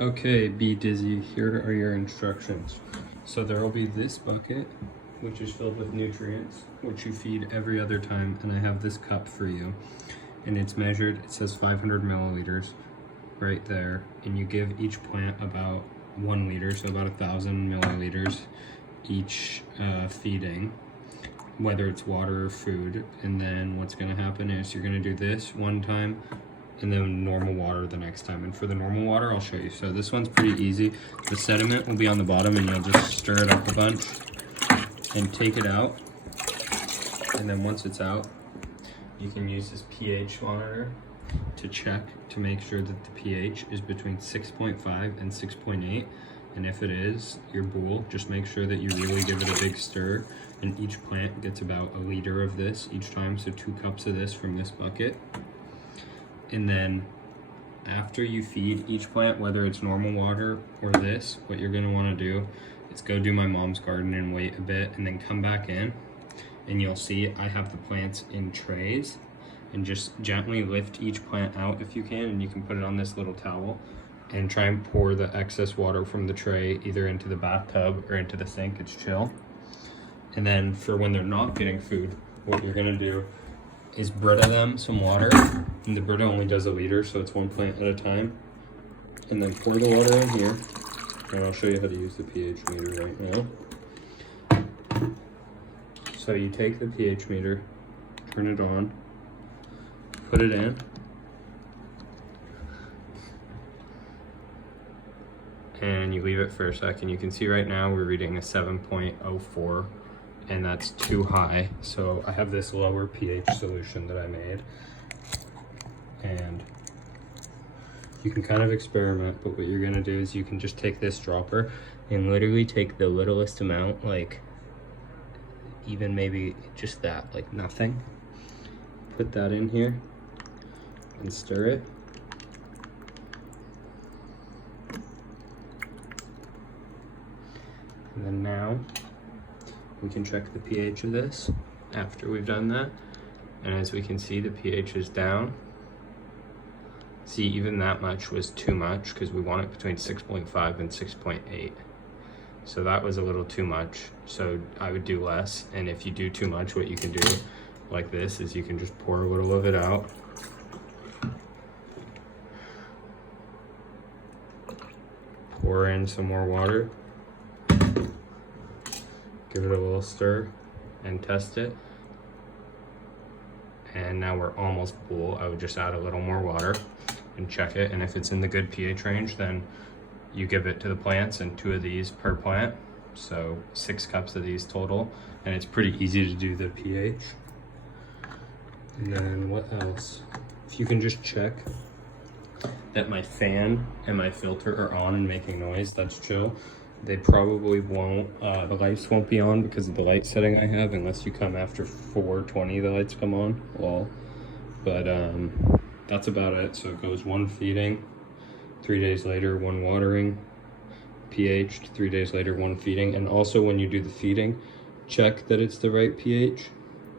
Okay, be dizzy, here are your instructions. So there will be this bucket, which is filled with nutrients, which you feed every other time, and I have this cup for you. And it's measured, it says 500 milliliters right there, and you give each plant about 1 liter, so about 1,000 milliliters each feeding, whether it's water or food. And then what's gonna happen is you're gonna do this one time, and then normal water the next time. And for the normal water, I'll show you. So this one's pretty easy. The sediment will be on the bottom, and you'll just stir it up a bunch and take it out. And then once it's out, you can use this pH monitor to check to make sure that the pH is between 6.5 and 6.8. And if it is your boule, just make sure that you really give it a big stir. And each plant gets about 1 liter of this each time, so 2 cups of this from this bucket. And then after you feed each plant, whether it's normal water or this, what you're gonna wanna do is go do my mom's garden and wait a bit, and then come back in, and you'll see I have the plants in trays, and just gently lift each plant out if you can, and you can put it on this little towel and try and pour the excess water from the tray either into the bathtub or into the sink. It's chill. And then for when they're not getting food, what you're gonna do is Brita them some water, and the Brita only does 1 liter, so it's 1 plant at a time. And then pour the water in here, and I'll show you how to use the pH meter right now. So you take the pH meter, turn it on, put it in, and you leave it for a second. You can see right now we're reading a 7.04. and that's too high. So I have this lower pH solution that I made, and you can kind of experiment, but what you're gonna do is you can just take this dropper and literally take the littlest amount, like even maybe just that, like nothing. Put that in here and stir it. And then now we can check the pH of this after we've done that. And as we can see, the pH is down. See, even that much was too much because we want it between 6.5 and 6.8. So that was a little too much. So I would do less. And if you do too much, what you can do like this is you can just pour a little of it out. Pour in some more water. Give it a little stir and test it. And now we're almost full. I would just add a little more water and check it. And if it's in the good pH range, then you give it to the plants, and 2 of these per plant. So 6 cups of these total. And it's pretty easy to do the pH. And then what else? If you can just check that my fan and my filter are on and making noise, that's chill. They probably won't, the lights won't be on because of the light setting I have, unless you come after 4:20, the lights come on, lol. But that's about it. So it goes 1 feeding, 3 days later, 1 watering, pH, 3 days later, 1 feeding. And also when you do the feeding, check that it's the right pH.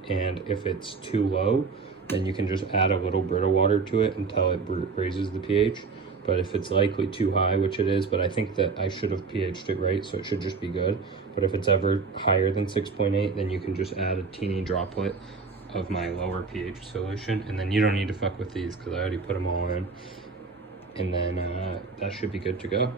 And if it's too low, then you can just add a little Brita water to it until it raises the pH. But if it's likely too high, which it is, but I think that I should have pH'd it right, so it should just be good. But if it's ever higher than 6.8, then you can just add a teeny droplet of my lower pH solution, and then you don't need to fuck with these because I already put them all in. And then that should be good to go.